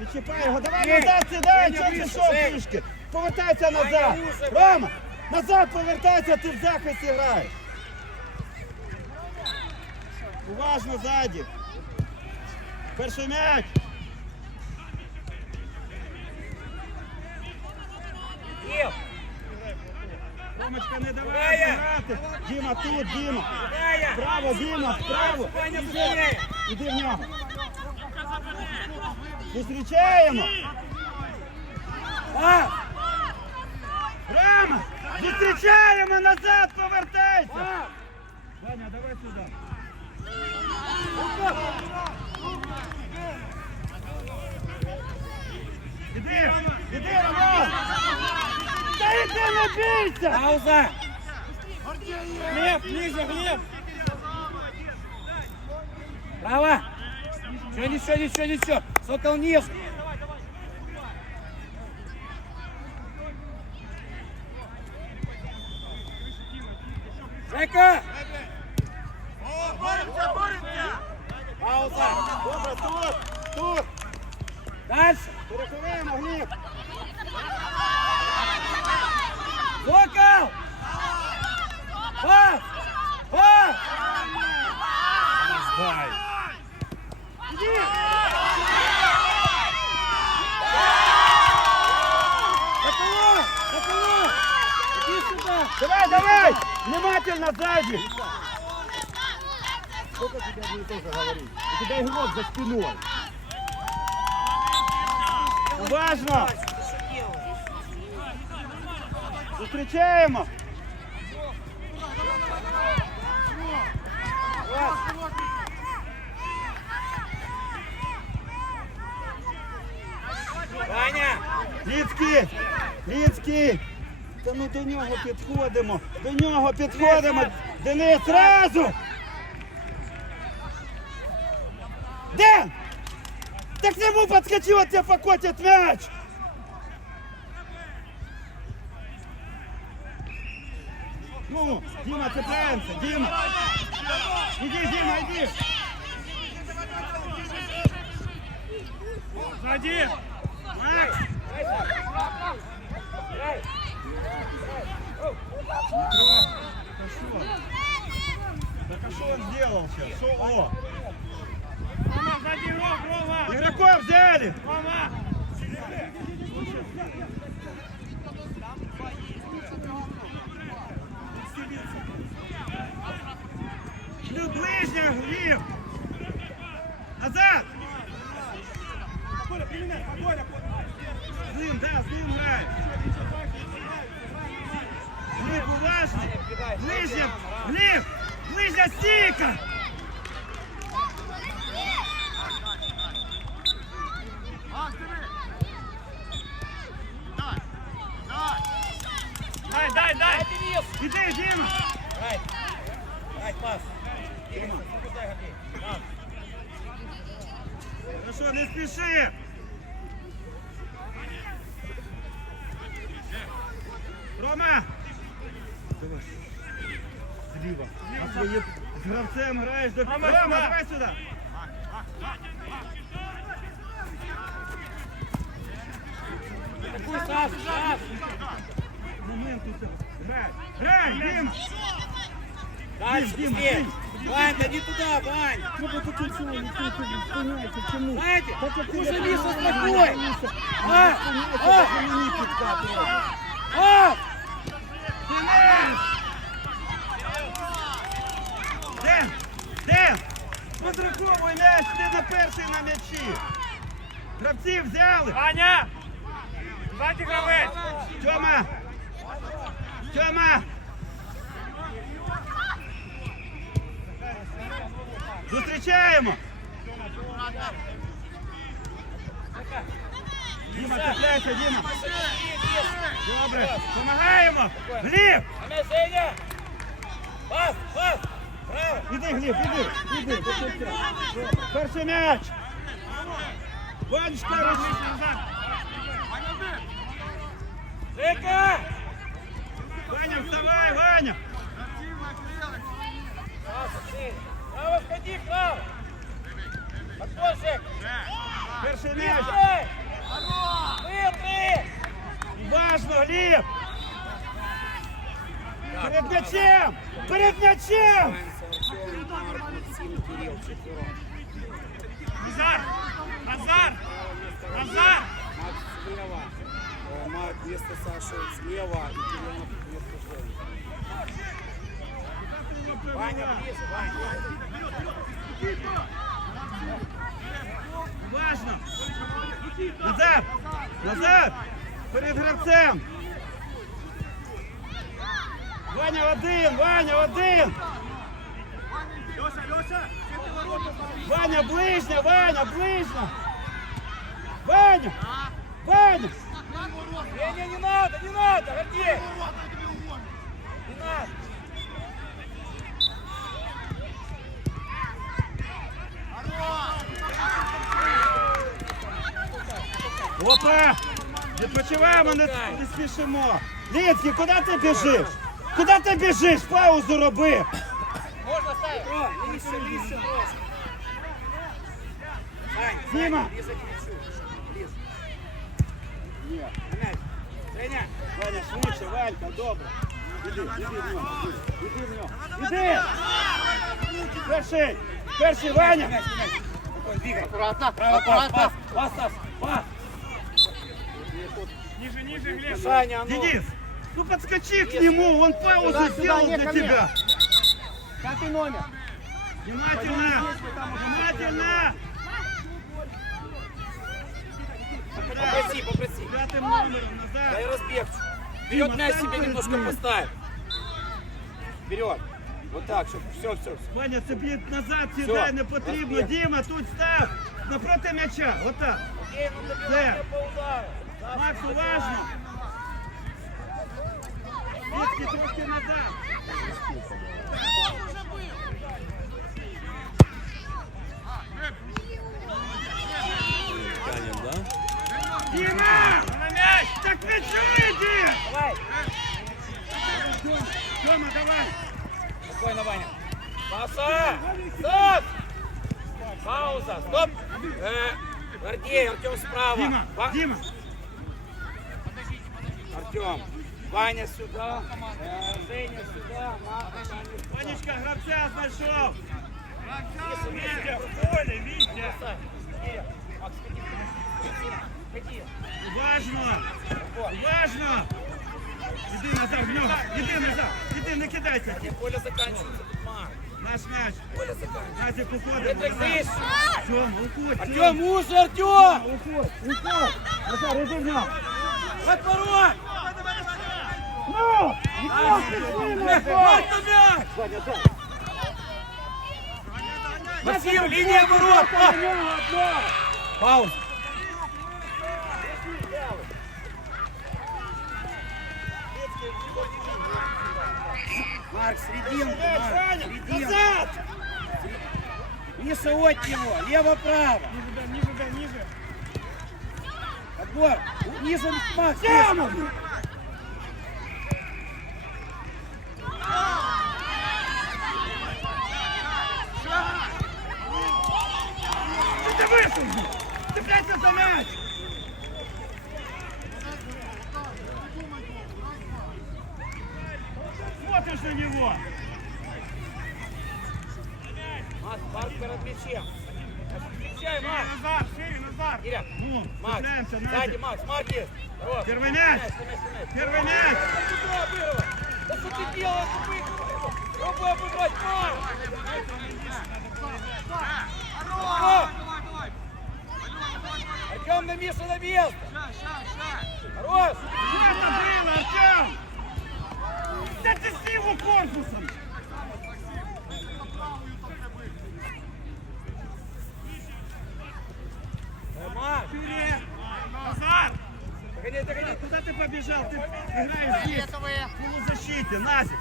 Не чіпай його, давай назад сідай, чого пішов Жень. трішки? Повертайся назад! Рома! Назад повертайся, ти в захисті граєш! Уважно ззаді! Перший м'яч! Ромочка, не давай грати! Діма тут, Діма! Грає! Вправо, Діма, вправо! Іди в нього! Зустрічаємо! А! Рома! Зустрічаємо! Назад повертайся! А! Ваня, давай сюди. Іди! Іди, Роман! Та йди не бійся! Пауза! Глеб, ниже, Глеб! Право! Еще, еще, еще, еще! Сокол низ! Жека! Пауза! Добре, тут! Тут! Дальше! Переховуємо, Гліб! Сокол! Пас! Пас! Дай! Иди! Соколов! Соколов! Иди сюда! Давай, давай! Внимательно сзади! Сколько тебе будет тоже говорить? У тебя игрок за спиной. Уважно! Зустрічаємо! Ваня! Ліцький! Ліцький! Та ми до нього підходимо! До нього підходимо! Денис, зразу! Ден! Так к нему подскочи, вот тебе покотит мяч! Ну, Дима, цепляемся, Дима! Иди, Дима, иди! Сзади! Макс! Так а что он сделал сейчас? Шо- О! Рома, сзади игрок, Рома! Игроков взяли! Рома! Глеб, ближня, Глеб! Назад! Ним, да, с ним играй! Глеб, уважно! Ближня! Глеб! Ближня стійка! Дай, дай, дай! Іди, Діма! Дай! Дай пас! Дай, Гордей! Пас! Хорошо, не спіши! Рома! Зліва. А свої з гравцем граєш до Рома, Рома, сюди! давай сюди! Такой Саш! Саш! Момент усе. Грай! Грай, Діма! Дальше, Дима, быстрее! Дим. Вань, да не туда, Вань! Треба таке цього, не спиняйся, чому? Сзади! Уже Лиса, успокой! А! А! А! Розраховуй м'яч, ти на перший на м'ячі! Гравці взяли! Ваня! Сзади гравець! Тьома! Тьома! Зустрічаємо! Діма, цепляйся, Діма! Добре, помагаємо! Гліб! Пас! Пас! Право! Іди, Гліб, іди, іди, до кінця. Перший м'яч! Ванечка, руч... Жека! Назар! Назар! Назар! Макс слева, Марк вместо Саши слева и Кириллов вместо Жени. Ваня, ближе, Ваня! Важно! Назад! Назад! Перед гравцем! Ваня один! Ваня один! Ваня ближня! Ваня ближня! Ваня! Ваня! Не, не, не надо, не надо, Гордей! Не надо! Опа! Відпочиваємо, не, не спішимо. Ліцький, куди ти біжиш? Куди ти біжиш? Паузу роби! Можно ставить? Петро, лише, лише трошки. Сань, Дима! Сань, ближе к мячу. Ближе. На мяч. Женя! Ваня, швидше, Валька, добре. Іди, іди в нього, іди, іди в нього. Іди! Перший! Перший, Ваня! Мяч, мяч. Спокойно, двигай. Аккуратно, Право, пас, пас, пас, пас, пас. Ниже, ниже, Глеб! Саня, ну. Денис, ну подскочи к нему, он паузу сделал для тебя. Пятый номер. Внимательно! Внимательно! Попроси, попроси. Пятым номером Дай назад. разбег. Вперед Дима, мяч стань себе перед немножко ним. поставь. Вперед. Вот так, чтобы все, все, все. Ваня, цепли назад сідай, не потрібно. розбіг. Діма, тут став. Напроти м'яча. Отак. Окей, ну Це. добивай по удару. Да, Макс, да, уважно. Ліцький трошки назад. Давай. Тьома, давай! Спокойно, Ваня. Паса! Стоп! Пауза! Стоп! Э, Гордей, Артем справа. Дима, Ва- Дима! Артем. Ваня сюда. Э, Женя сюда. Маша, Ваня сюда. Ванечка, гравця знайшов! Витя, в поле, Витя! Макс, ходи. Ходи. Уважно! Вот. Уважно! Іди назад в нього! Іди назад! Іди, не кидайся! Где поле заканчивается? Тут Марк. Наш м'яч! Поле заканчивается. Назик, уходимо! Это назад. здесь. Тьома, уходь! Артем, уши, Артем! Уходь! Уходь! Назар, іди в нього! Отворот! Ну! Ніхто, пішли назад! Вот на мяч! Ваня, дай! Максим, линия ворот! На нього одного! Пауза. Марк, серединку, Марк, серединку. Назад! Ниже от него, лево-право. Ниже, да, ниже, да, ниже! Отбор. Ниже, Макс. Тьома! Ти дивися! Цепляйся за м'яч! На него! Макс, Марк перед мячем. Встречай, Макс. Назар, шире, Назар! Киря. Ну, Макс. Сзади. Макс. Марк есть. Хорош. Первый мяч! Первый мяч! Да что ты делаешь? Обыгрывай. Пробуй обыграть, Марк. Артем! На Миша на место. Хорош. Что это было, Артем? Да ты с его корпусом! Марк. Назар! Догоняй, догоняй. Куда ты побежал? Ты играешь здесь, в полузащите. Назик,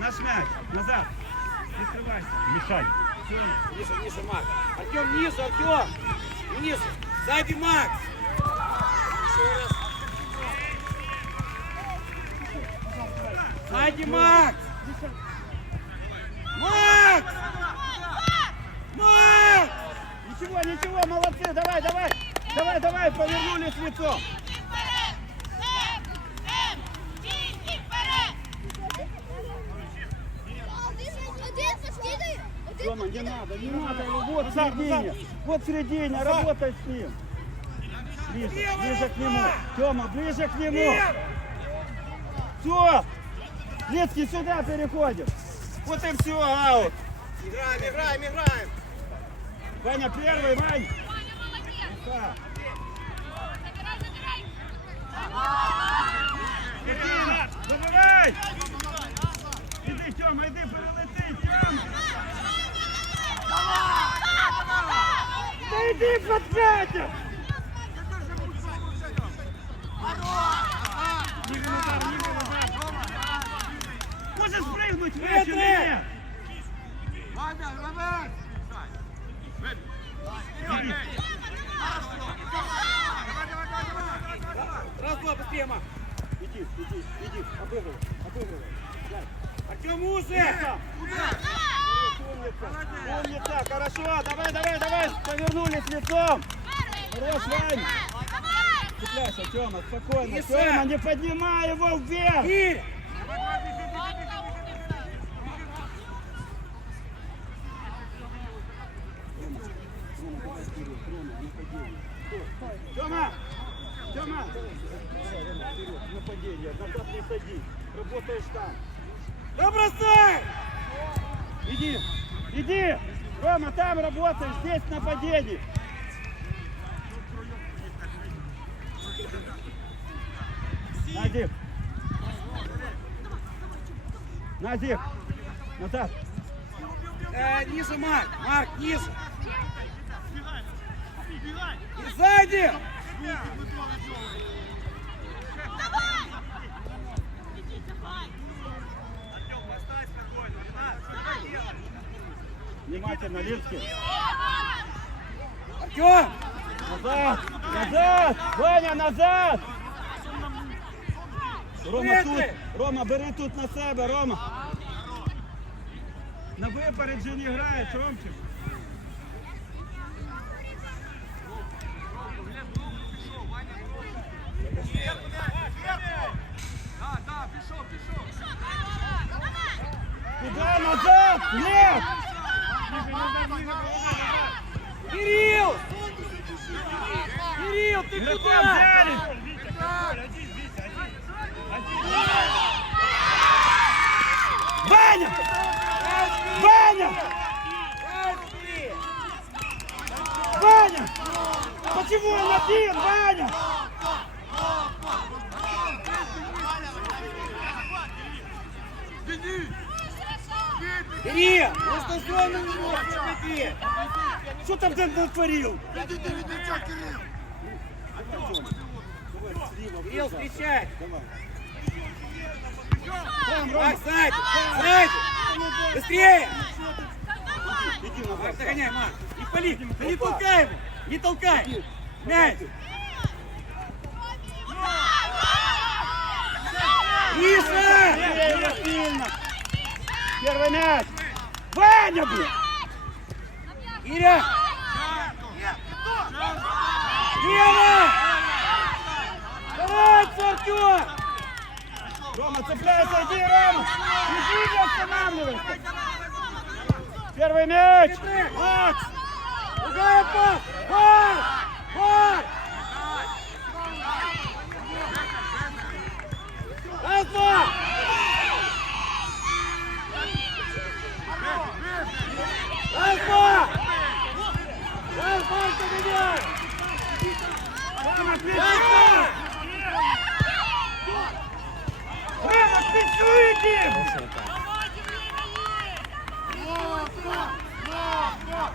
наш мяч, назад. Не скрывайся. Мешай. Ниже, ниже, Макс. Артем, ниже, Артем. Ниже. Сзади, Макс. Еще раз. Сзади, Макс. Макс! Ничего, ничего, молодцы, давай, давай. Давай, давай, повернулись лицом. Тёма, не надо, не надо. Вот в середине. Вот в середине, работай с ним. Ближе, ближе к нему. Тёма, ближе к нему. Все. Лецкий сюда переходим. Вот и все, аут. Играем, играем, играем. Ваня первый, Вань. Да. Иди, забирай! Іди, Тьома, іди, перелети, Тьом! Да іди під п'ятим! Ніже Назар, ніже Назар. Можеш спригнути Три, вище, три. ні? Раз, два, быстрее, Мак. Іди, іди, іди, обыгрывай, обыгрывай. Артем уже. Умница, умница, хорошо, давай, давай, давай, повернулись лицом. Хорош, Вань. Цепляйся, Тёма, спокойно. Иса. Тёма, не поднимай его вверх. Тёма! Тёма! Нападение, назад не сади. Работаешь там. Да бросай. Иди, иди! Рома, там работаешь, здесь нападение. Назик! Назик! Назад! Э, ниже, Марк. Марк, ниже. И сзади. Внимательно, Линский! Артем. Назад! Назад! Ваня, назад! Рома тут! Рома, бери тут на себе, Рома! На випередженні граєш, Ромчик! Назад? Нет! Кирилл. Кирилл, ты Игрока куда? взяли! Вітя, Коля, один, Вітя, один. Ваня! Ваня! Быстрее. Ваня! Почему он один, Ваня? Кирилл, нужно зону немножко выйти. Что там ты натворил? Кирилл, встречай. Там, Рома, Мак, сзади, сзади. Быстрее. иди назад. догоняй, Мак. Не пали, да не толкай его. Не толкай. Мяч. Миша! Первый мяч. Ваня, блин! Иря! Лево! Давай, Артем! Рома, цепляйся, иди, Рома! Иди, не останавливайся! Первый мяч! Макс! Другая! Пас! Пас! Раз, два! Раз, два! Раз, два, догоняй! Рома, Раз, плечо! два! Рома, плечо иди!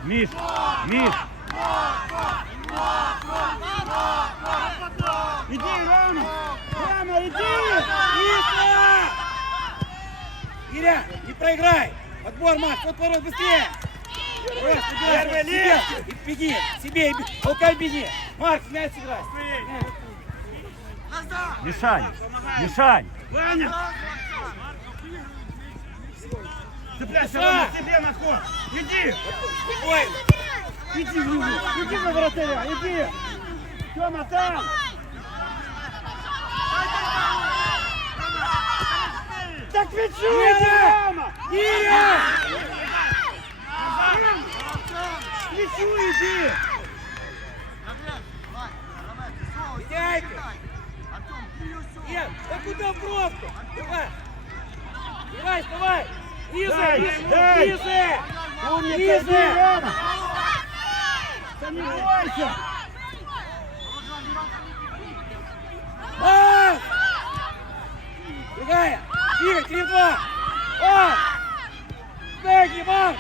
Миш, Миш! Иди, Рома! Рома, иди! Миша! Иря, не проиграй! Отбор, Макс, отбор быстрее! Первый лев! беги, себе, толкай, беги! Марк, мяч играй! Мишань, Мишань, Ваня! Цепляйся, Рома, себе на ход! Иди! Спокойно! Иди него, иди на вратаря, иди! Тёма, там! Так ведь Тёма! Ира! Плечу иди! Меняйте! Нет, да куда в бровку? Давай! Давай, вставай! Ниже, ниже, ниже! Умница, иди, Ниже! Рома! Да не бойся! А! Другая! Игорь, три в два! А! Беги, Марк!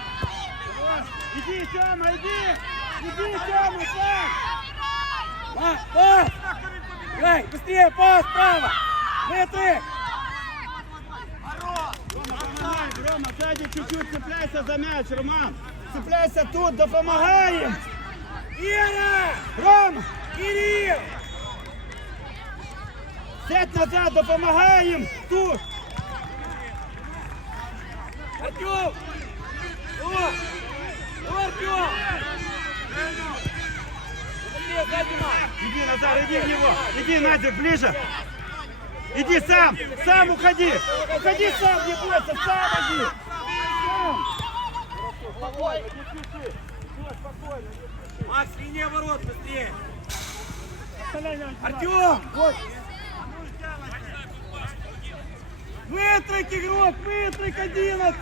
Иди, Тёма, иди! Иди, Тёма, так! Марк, пас! Играй, быстрее, пас, право! Метрик! Рома, помогай, Рома, сзади чуть-чуть цепляйся за мяч, Роман! Цепляйся тут, да помогаем! Ира! Рома, Кирилл! сядь назад, да помогаем! Тут! Артем! О! Иди, Назар, иди в него! Иди, Надя, ближе! Иди сам! Сам уходи! Уходи сам, не бойся, сам иди! Сам! Спокойно, не спеши! Спокойно, не! Макс, линия ворот, быстрее! Артем! Вот! Вытрек, игрок, вытрек, 11!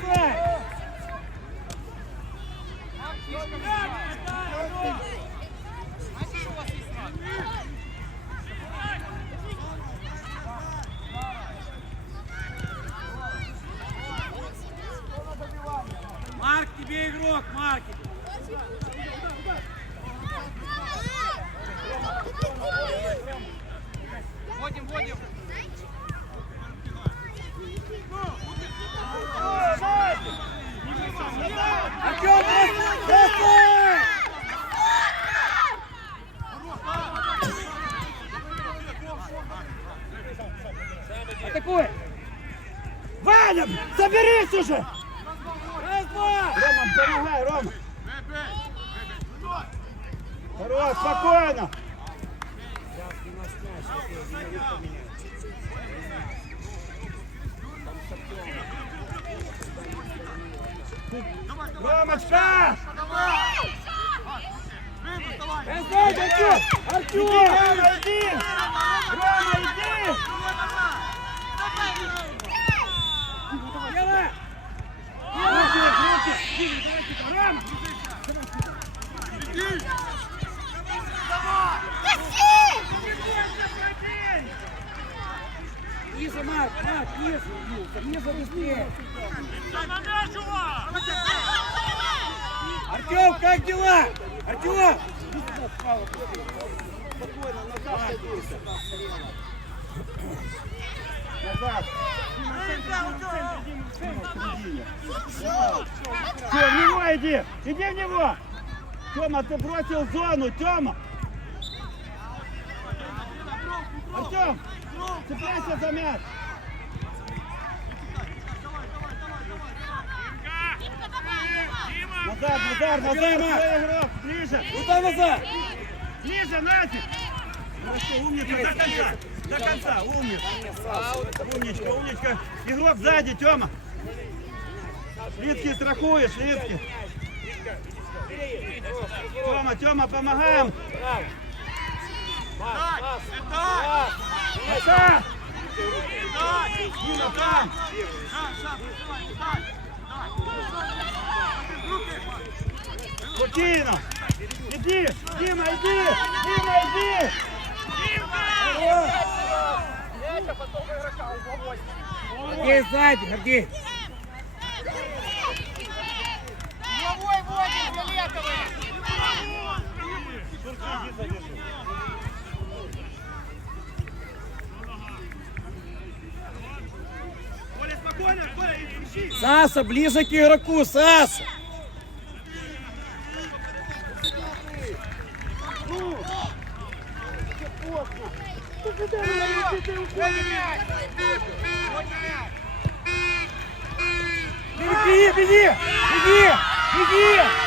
Марк, тебе игрок, Марк! Артем, бросай! Атакуй! Ваня, соберись уже! Раз, два! Рома, помогай, Рома! Хорош, спокойно! Ромочка! Раз, два, Артем! Иди, Артем! Рома, иди! Рома, иди! Делай! Руки, руки! Ром! Ниже, Марк, Марк, ниже! Ниже быстрее! Артем, как дела? Артем! Спокойно, назад садись. Назад. Все, в него иди! Иди в него! Тёма, ты бросил зону, Тёма! Артем, цепляйся за мяч! Назад, назад, свой игрок, ближе! Куда назад? Ближе, Назик! Хорошо, умница, до конца, до конца, умница. Умничка, умничка. Игрок сзади, Тёма. Литки страхуешь, Литки. Тёма, Тёма, помогаем. Браво! Пас, пас, пас! Пока! Дима, там! Спокійно! Іди! Дима, іди! Дима, іди! Гордей сзади, Гордей! Головой водит фиолетовый! Коля, спокойно, Коля, ищи! Саса, ближе к игроку, Саса! Беги, беги, беги, беги!